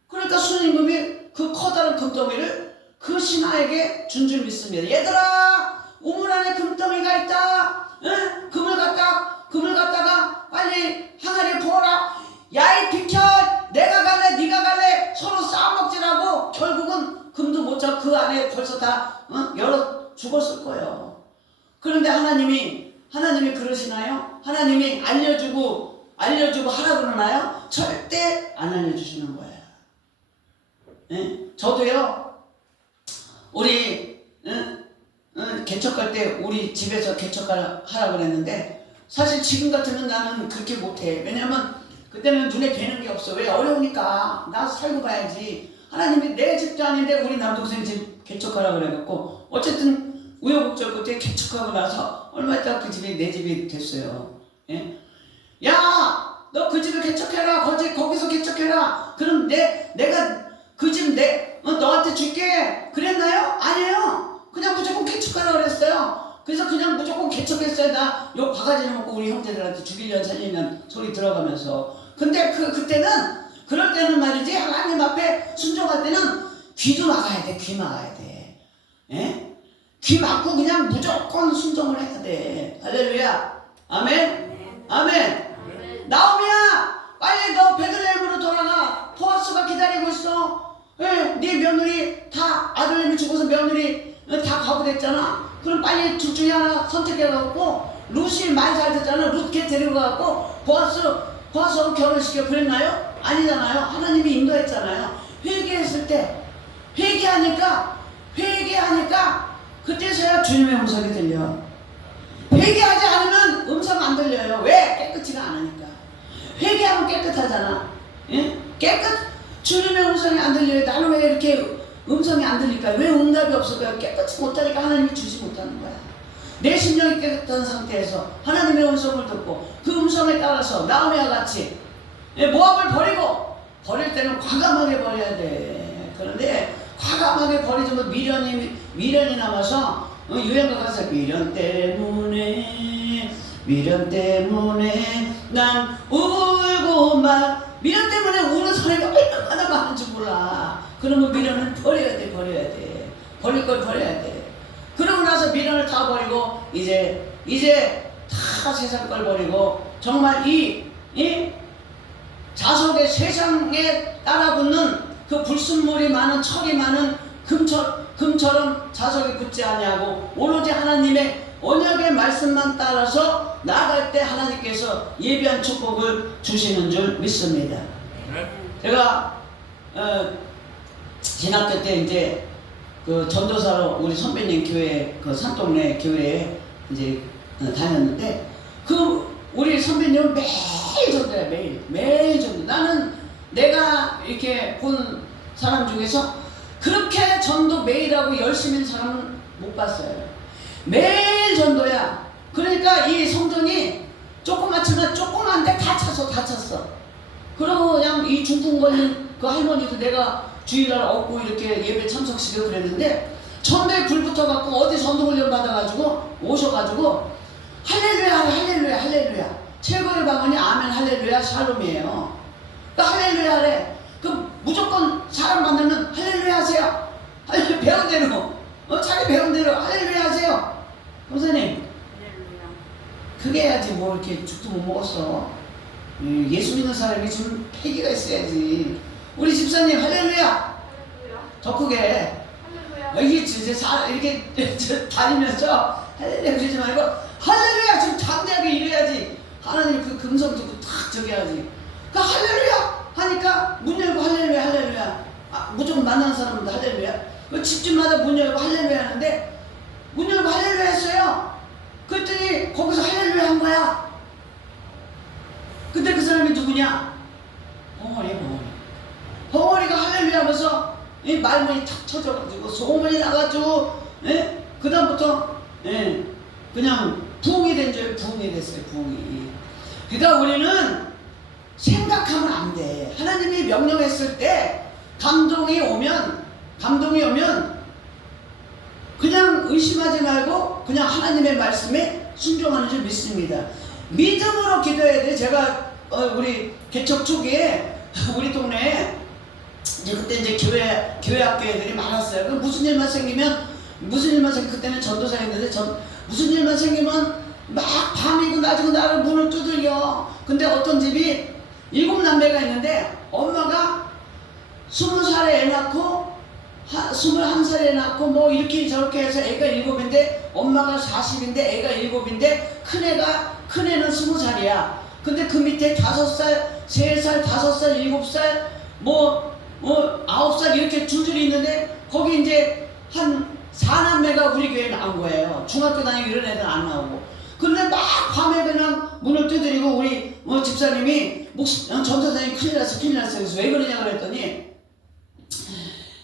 그러니까 순임금이 그 커다란 금덩이를 그 신하에게 준 줄 믿습니다. 얘들아, 우물 안에 금덩이가 있다. 응? 금을 갖다가 빨리 항아리에 부어라. 야이, 비켜. 내가 갈래, 네가 갈래. 서로 싸움먹지라고 결국은 금도 못 잡고 그 안에 벌써 다 열어 죽었을 거예요. 그런데 하나님이 그러시나요? 하나님이 알려주고 하라 그러나요? 절대 안 알려주시는 거예요. 예? 저도요, 우리 개척할 때 우리 집에서 개척하라 그랬는데 사실 지금 같으면 나는 그렇게 못해. 왜냐면 그때는 눈에 뵈는 게 없어. 왜? 어려우니까. 나 살고 봐야지. 하나님이 내 집도 아닌데 우리 남동생 집 개척하라 그래갖고 어쨌든 우여곡절 끝에 개척하고 나서 얼마 있다가 그 집이 내 집이 됐어요. 예? 야, 너 그 집에 개척해라. 거기서 개척해라. 그럼 내가 그 집 너한테 줄게. 그랬나요? 아니에요. 그냥 무조건 개척하라 그랬어요. 그래서 그냥 무조건 개척했어요. 나 요 바가지를 먹고 우리 형제들한테 죽이려면 살리면 소리 들어가면서. 근데 그럴 때는 말이지, 하나님 앞에 순종할 때는 귀도 막아야 돼. 귀 막아야 돼. 예? 귀 막고 그냥 무조건 순종을 해야 돼. 할렐루야. 아멘. 아멘. 나오미야, 빨리 너 베들레헴으로 돌아가. 보아스가 기다리고 있어. 예, 네 며느리 다 아들내미 죽어서 며느리 다 가고됐잖아. 그럼 빨리 둘 중에 하나 선택해갖고 룻이 말 잘 듣잖아. 룻 걔 데리고 가고 보아스하고 결혼시켜. 그랬나요? 아니잖아요. 하나님이 인도했잖아요. 회개했을 때 회개하니까 그때서야 주님의 음성이 들려. 회개하지 않으면 음성 안 들려요. 왜? 깨끗이가 않으니까. 회개하면 깨끗하잖아. 예? 주님의 음성이 안 들려요. 나는 왜 이렇게 음성이 안 들릴까? 왜 응답이 없을까요? 깨끗이 못하니까 하나님이 주지 못하는 거야. 내 심령이 깨끗한 상태에서 하나님의 음성을 듣고 그 음성에 따라서 나오미와 같이 모압을 버릴 때는 과감하게 버려야 돼. 그런데 과감하게 버리지 못 미련이 남아서 유행가 가사 미련 때문에 난 울고만. 미련 때문에 우는 사람이 얼마나 많은지 몰라. 그러면 미련을 버려야 돼. 버릴 걸 버려야 돼. 그러고 나서 미련을 다 버리고 이제 다 세상 걸 버리고 정말 이 자석의 세상에 따라붙는 그 불순물이 많은 철이 많은 금처럼 자석이 붙지 아니하고 오로지 하나님의 언약의 말씀만 따라서 나아갈 때 하나님께서 예비한 축복을 주시는 줄 믿습니다. 제가 신학교 때 이제 그 전도사로 우리 선배님 교회 그 산동네 교회에 이제 다녔는데 우리 선배님은 매일 전도야. 매일 전도. 나는 내가 이렇게 본 사람 중에서 그렇게 전도 매일 하고 열심히 하는 사람은 못 봤어요. 매일 전도야. 그러니까 이 성전이 조그만데 다 찼어. 그러고 그냥 이 중풍 걸린 그 할머니도 내가 주일날 얻고 이렇게 예배 참석시키고 그랬는데 전도에 불 붙어갖고 어디 전도 훈련 받아가지고 오셔가지고 할렐루야. 최고의 방언이 아멘 할렐루야 샬롬이에요. 그러니까 할렐루야 하래. 그 무조건 사람 만나면 할렐루야 하세요. 배운 대로 자기 배운 대로 할렐루야 하세요. 선생님, 그게 해야지. 뭐 이렇게 죽도 못 먹었어. 예수 믿는 사람이 좀 패기가 있어야지. 우리 집사님 할렐루야. 더 크게. 이게 진짜 이렇게 다니면서 할렐루야 그러지 말고 할렐루야 지금 담대하게 이래야지. 하나님 그 금성 듣고 탁 저기 하지. 그 할렐루야 하니까 문 열고 할렐루야 할렐루야. 무조건 만나는 사람도 할렐루야. 그 집집마다 문 열고 할렐루야 하는데 문 열고 할렐루야 했어요. 그랬더니 거기서 할렐루야 한 거야. 근데 그 사람이 누구냐? 벙어리가 할렐루야 하면서 이 말문이 탁 터져가지고 소문이 나가지고 그 다음부터 그냥 부흥이 된 줄 부흥이 됐어요. 부흥이. 그러니까 우리는 생각하면 안 돼. 하나님이 명령했을 때 감동이 오면 그냥 의심하지 말고 그냥 하나님의 말씀에 순종하는 줄 믿습니다. 믿음으로 기도해야 돼. 제가 우리 개척 초기에 우리 동네에 이제 그때 이제 교회 학교 애들이 많았어요. 그 무슨 일만 생기면 그때는 전도사였는데 무슨 일만 생기면 막 밤이고 낮이고 나를 문을 두들겨. 근데 어떤 집이 7남매가 있는데 엄마가 20살에 애 낳고 21살에 애 낳고 뭐 이렇게 저렇게 해서 애가 7인데 엄마가 40인데 애가 7인데 큰애는 20살이야. 근데 그 밑에 5살, 3살, 5살, 7살 뭐 9살 이렇게 줄줄이 있는데 거기 이제 한 4남매가 우리 교회에 나온 거예요. 중학교 다니고 이런 애들은 안 나오고. 근데 막 밤에 그냥 문을 두드리고 우리 집사님이 전도사님 큰일 났어. 그래서 왜 그러냐 그랬더니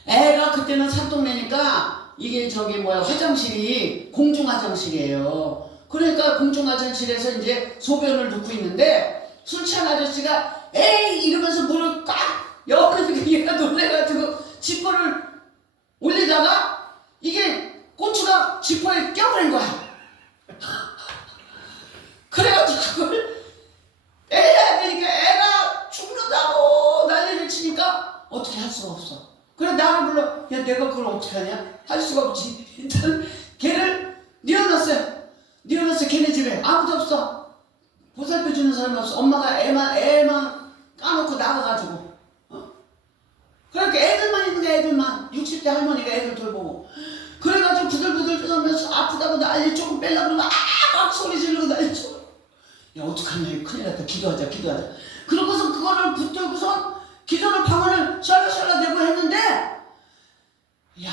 애가 그때는 산동네니까 이게 화장실이 공중화장실이에요. 그러니까 공중화장실에서 이제 소변을 넣고 있는데 술 취한 아저씨가 에이 이러면서 문을 꽉 열어주니까 얘가 놀래가지고 지퍼를 올리다가 이게 고추가 지퍼에 껴버린 거야. 그래가지고 그걸 빼야 되니까 애가 죽는다고 난리를 치니까 어떻게 할 수가 없어. 그래 나를 불러. 야 내가 그걸 어떻게 하냐? 할 수가 없지. 일단 걔를 뉘어놨어요. 걔네 집에 아무도 없어. 보살펴주는 사람이 없어. 엄마가 애만 까놓고 나가가지고 그러니까 애들만 있는 거야. 애들만 60대 할머니가 애들 돌보고. 그래가지고 부들부들 떠면서 아프다고 난리 조금 빼려고 그러면 막 소리 지르고 난리 쳐. 야 어떡하냐 큰일 났다. 기도하자. 그러고서 그거를 붙들고선 기도를 방언을 샬라샬라 대고 했는데 야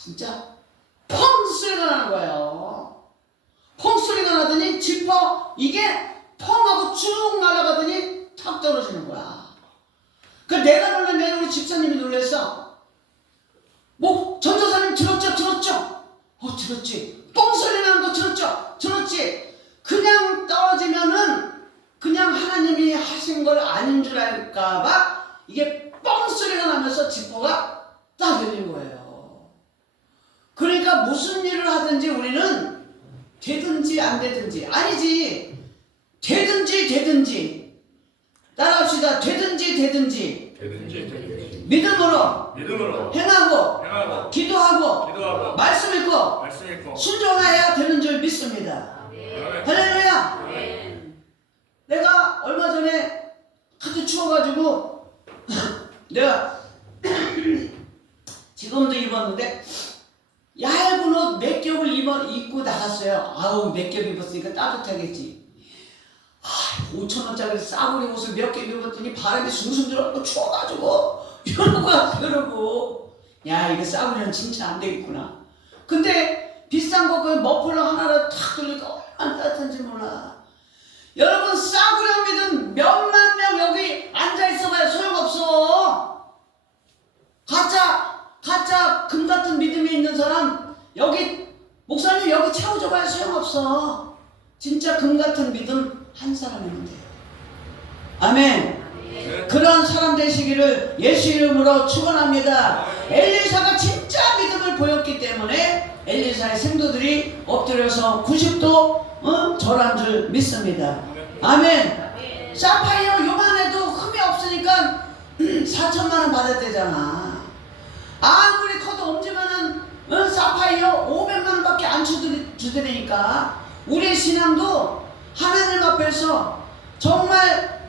진짜 펑 소리가 나는 거예요. 펑 소리가 나더니 지퍼 이게 펑 하고 쭉 날아가더니 탁 떨어지는 거야. 그 내가 놀란 우리 집사님이 놀랬어. 뭐 전도사님 들었죠? 들었지. 뻥 소리 나는 거 들었지. 그냥 떨어지면은 그냥 하나님이 하신 걸 아닌 줄 알까봐 이게 뻥 소리가 나면서 지퍼가 딱 열린 거예요. 그러니까 무슨 일을 하든지 우리는 되든지 안 되든지 아니지. 되든지 따라합시다. 되든지 믿음으로 행하고 기도하고 말씀 읽고 순종해야 되는 줄 믿습니다. 할렐루야. 내가 얼마 전에 하도 추워가지고 내가 지금도 입었는데 얇은 옷 몇 겹을 입고 나갔어요. 아우 몇 겹 입었으니까 따뜻하겠지. 5,000원짜리 싸구려 옷을 몇 겹 입었더니 바람이 숭숭 들어가고 추워가지고 이러고 야 이거 싸구려는 진짜 안 되겠구나. 근데 비싼 거 그 머플러 하나를 탁 돌리니까 얼마나 따뜻한지 몰라. 여러분 싸구려 믿음 몇만 명 여기 앉아있어봐야 소용없어. 가짜 금 같은 믿음이 있는 사람 여기 목사님 여기 채워줘봐야 소용없어. 진짜 금 같은 믿음 한 사람이면 돼요. 아멘. 그런 사람 되시기를 예수 이름으로 축원합니다. 엘리사가 진짜 믿음을 보였기 때문에 엘리사의 생도들이 엎드려서 90도 절한 줄 믿습니다. 아멘. 사파이어 요만해도 흠이 없으니까 4천만원 받았대잖아. 아무리 커도 엄지만한 사파이어 500만원밖에 안 주더니까 우리의 신앙도 하나님 앞에서 정말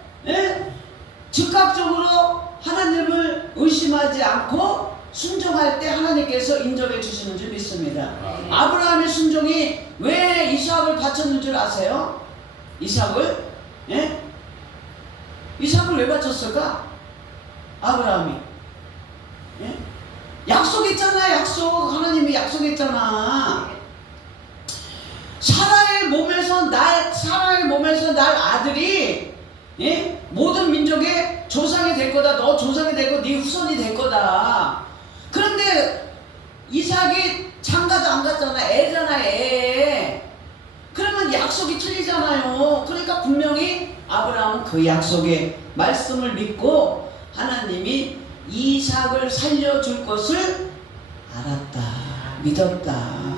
즉각적으로 하나님을 의심하지 않고 순종할 때 하나님께서 인정해 주시는 줄 믿습니다. 아브라함의 순종이 왜 이삭을 바쳤는 줄 아세요? 이삭을? 예? 이삭을 왜 바쳤을까? 아브라함이. 예? 약속했잖아, 약속. 하나님이 약속했잖아. 사라의 몸에서 날 아들이, 예? 모든 민족의 조상이 될 거다. 너 조상이 되고 네 후손이 될 거다. 그런데 이삭이 장가도 안 갔잖아. 애잖아, 애. 그러면 약속이 틀리잖아요. 그러니까 분명히 아브라함은 그 약속의 말씀을 믿고 하나님이 이삭을 살려줄 것을 알았다, 믿었다.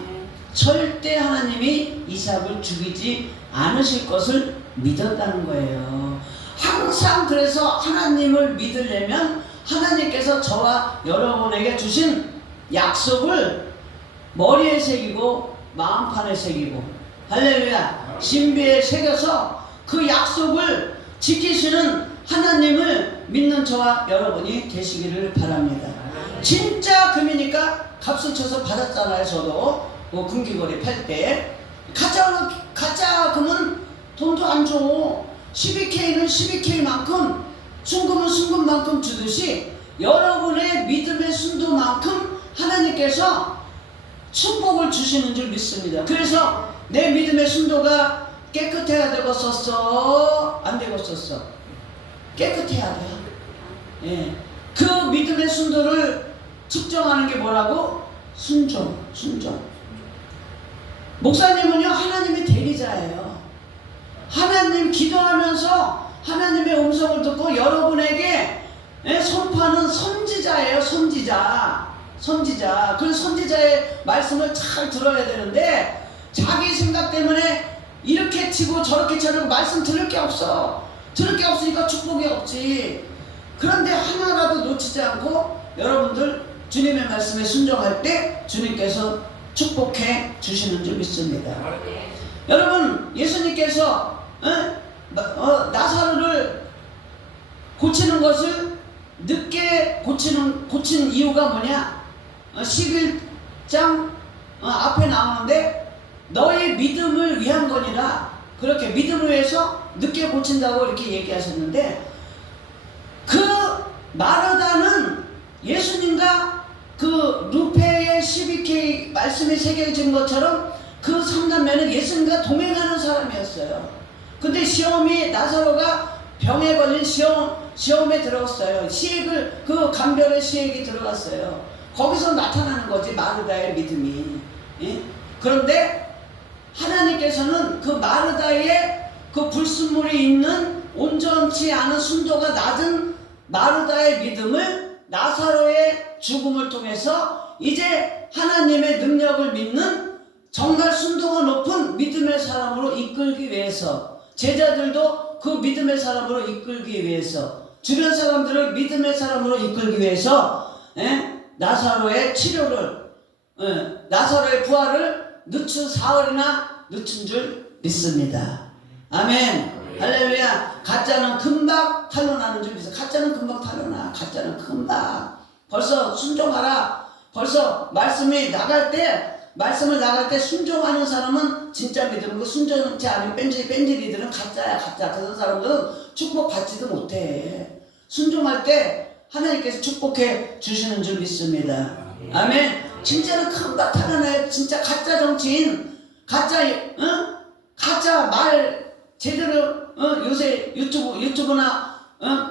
절대 하나님이 이삭을 죽이지 않으실 것을 믿었다는 거예요. 항상 그래서 하나님을 믿으려면 하나님께서 저와 여러분에게 주신 약속을 머리에 새기고 마음판에 새기고, 할렐루야, 신비에 새겨서 그 약속을 지키시는 하나님을 믿는 저와 여러분이 되시기를 바랍니다. 진짜 금이니까 값을 쳐서 받았잖아요. 저도 금귀거래 팔 때 가짜 금은 돈도 안 줘. 12K는 12K만큼, 순금은 순금만큼 주듯이 여러분의 믿음의 순도만큼 하나님께서 축복을 주시는 줄 믿습니다. 그래서 내 믿음의 순도가 깨끗해야 되겠었어? 안 되겠었어? 깨끗해야 돼. 예. 그 믿음의 순도를 측정하는 게 뭐라고? 순종. 목사님은요, 하나님의 대리자예요. 하나님 기도하면서 하나님의 음성을 듣고 여러분에게 선포하는 선지자예요. 선지자. 그 선지자의 말씀을 잘 들어야 되는데, 자기 생각 때문에 이렇게 치고 저렇게 치고 말씀 들을 게 없어. 들을 게 없으니까 축복이 없지. 그런데 하나라도 놓치지 않고 여러분들 주님의 말씀에 순종할 때 주님께서 축복해 주시는 줄 믿습니다. 여러분, 예수님께서 나사로를 고치는 것을 늦게 고친 이유가 뭐냐? 11장 앞에 나오는데, 너의 믿음을 위한 거니라. 그렇게 믿음을 위해서 늦게 고친다고 이렇게 얘기하셨는데, 그 마르다는 예수님과 그 루페의 12K 말씀이 새겨진 것처럼 그 3남매는 예수님과 동행하는 사람이었어요. 근데 시험이, 나사로가 병에 걸린 시험에 들어갔어요. 그 감별의 시액이 들어갔어요. 거기서 나타나는 거지, 마르다의 믿음이. 예? 그런데 하나님께서는 그 마르다의 그 불순물이 있는 온전치 않은 순도가 낮은 마르다의 믿음을 나사로의 죽음을 통해서 이제 하나님의 능력을 믿는 정말 순도가 높은 믿음의 사람으로 이끌기 위해서, 제자들도 그 믿음의 사람으로 이끌기 위해서, 주변 사람들을 믿음의 사람으로 이끌기 위해서 나사로의 치료를, 나사로의 부활을 늦춘 사흘이나 늦춘 줄 믿습니다. 아멘. 할렐루야. 가짜는 금방 탄로나는 줄 믿어. 가짜는 금방 탄로나. 가짜는 금방. 벌써 순종하라. 벌써 말씀을 나갈 때 순종하는 사람은 진짜 믿음이고, 순종하지 않은 뺀질이들은 가짜야, 가짜. 그런 사람들은 축복 받지도 못해. 순종할 때 하나님께서 축복해 주시는 줄 믿습니다. 아멘. 진짜는 금방 탄로나요. 진짜 가짜 정치인, 가짜 말 제대로 요새 유튜브나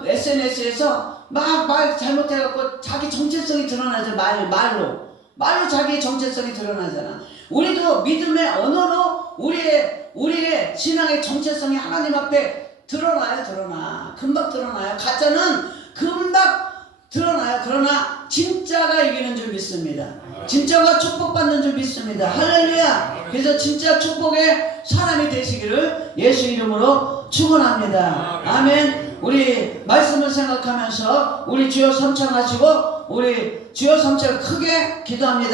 SNS에서 막 말 잘못해갖고 자기 정체성이 드러나죠. 말로 자기의 정체성이 드러나잖아. 우리도 믿음의 언어로 우리의 신앙의 정체성이 하나님 앞에 드러나. 금방 드러나요. 가짜는 금방 드러나요. 그러나 진짜가 이기는 줄 믿습니다. 진짜가 축복받는 줄 믿습니다. 할렐루야. 그래서 진짜 축복의 사람이 되시기를 예수 이름으로 축원합니다. 아멘. 우리 말씀을 생각하면서 우리 주여 삼창하시고, 우리 주여 삼창 크게 기도합니다.